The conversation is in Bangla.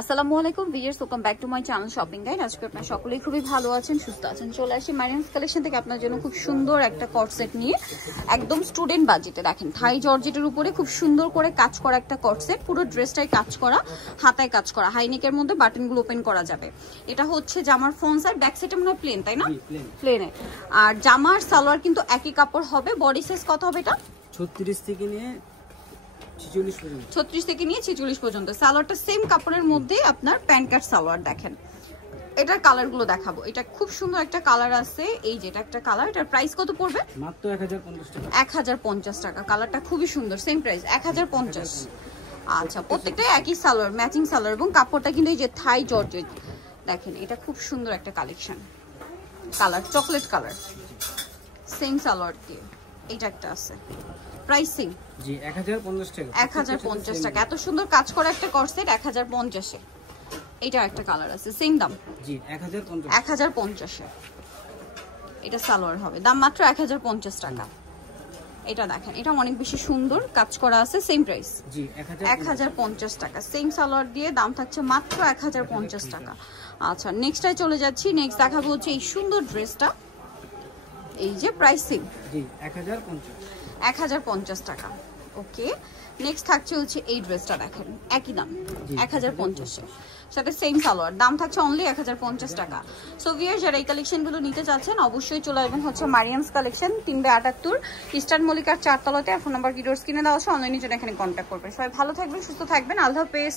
আসসালামু আলাইকুম viewers, welcome back to my channel shopping guide. আজকে আপনারা সকলেই খুবই ভালো আছেন, সুস্থ আছেন। চলে আসি মারিয়ামস কালেকশন থেকে আপনার জন্য খুব সুন্দর একটা কট সেট নিয়ে, একদম স্টুডেন্ট বাজেটে। দেখেন থাই জর্জেটের উপরে খুব সুন্দর করে কাজ করা একটা কট সেট, পুরো ড্রেসটাই কাজ করা, হাতায় কাজ করা, হাইনেকের মধ্যে বাটনগুলো ওপেন করা যাবে। এটা হচ্ছে জামার ফ্রন্ট সাইড, ব্যাক সাইডে মনে হয় প্লেন, তাই না? প্লেনে। আর জামার সালোয়ার কিন্তু একই কাপড় হবে। বডি সাইজ কত হবে এটা? 36 থেকে নিয়ে 46 পর্যন্ত। সালোয়ারটা সেম কাপড়ের মধ্যে আপনার প্যান্ট কাট সালোয়ার। দেখেন এটার কালারগুলো দেখাবো। এটা খুব সুন্দর একটা কালার আছে, এই যেটা একটা কালার। এটার প্রাইস কত পড়বে? মাত্র 1050 টাকা। 1050 টাকা। কালারটা খুবই সুন্দর, সেম প্রাইস 1050। আচ্ছা, প্রত্যেকটাই একই সালোয়ার, ম্যাচিং সালোয়ার, এবং কাপড়টা কিন্তু এই যে থাই জর্জেট। দেখেন এটা খুব সুন্দর একটা collection. Colour chocolate colour, same salwar দিয়ে। এটা একটা আছে, প্রাইসিং জি 1050 টাকা। 1050 টাকা। এত সুন্দর কাজ করা একটা কর্সেট 1050 এ। এটা একটা কালার আছে, সেম দাম জি 1050। 1050 এ এটা সালোয়ার হবে, দাম মাত্র 1050 টাকা। এটা দেখেন, এটা অনেক বেশি সুন্দর কাজ করা আছে, সেম প্রাইস জি 1050 টাকা। সেম সালোয়ার দিয়ে দাম থাকছে মাত্র 1050 টাকা। আচ্ছা, নেক্সটটায় চলে যাচ্ছি। নেক্সট দেখাবো হচ্ছে এই সুন্দর ড্রেসটা। এই যে প্রাইসিং জি 1050। 1050 টাকা। ওকে, নেক্সট থাকছে হচ্ছে এই ড্রেসটা। দেখেন একই দাম 1050 এর সাথে সেম সালোয়ার, দাম থাকছে অনলি 1050 টাকা। সো ভিউয়ার্স, যারা এই কালেকশনগুলো নিতে চাচ্ছেন অবশ্যই চলে আসবেন হচ্ছে মারিয়ামস কালেকশন, 3/78 ইস্টার্ন মল্লিকার 4 তলাতে। ফোন নাম্বার ভিডিওর স্ক্রিনে দেওয়া আছে, অনলাইনে জন্য এখানে কন্ট্যাক্ট করবেন। সবাই ভালো থাকবেন, সুস্থ থাকবেন, আল্লাহ হাফেজ।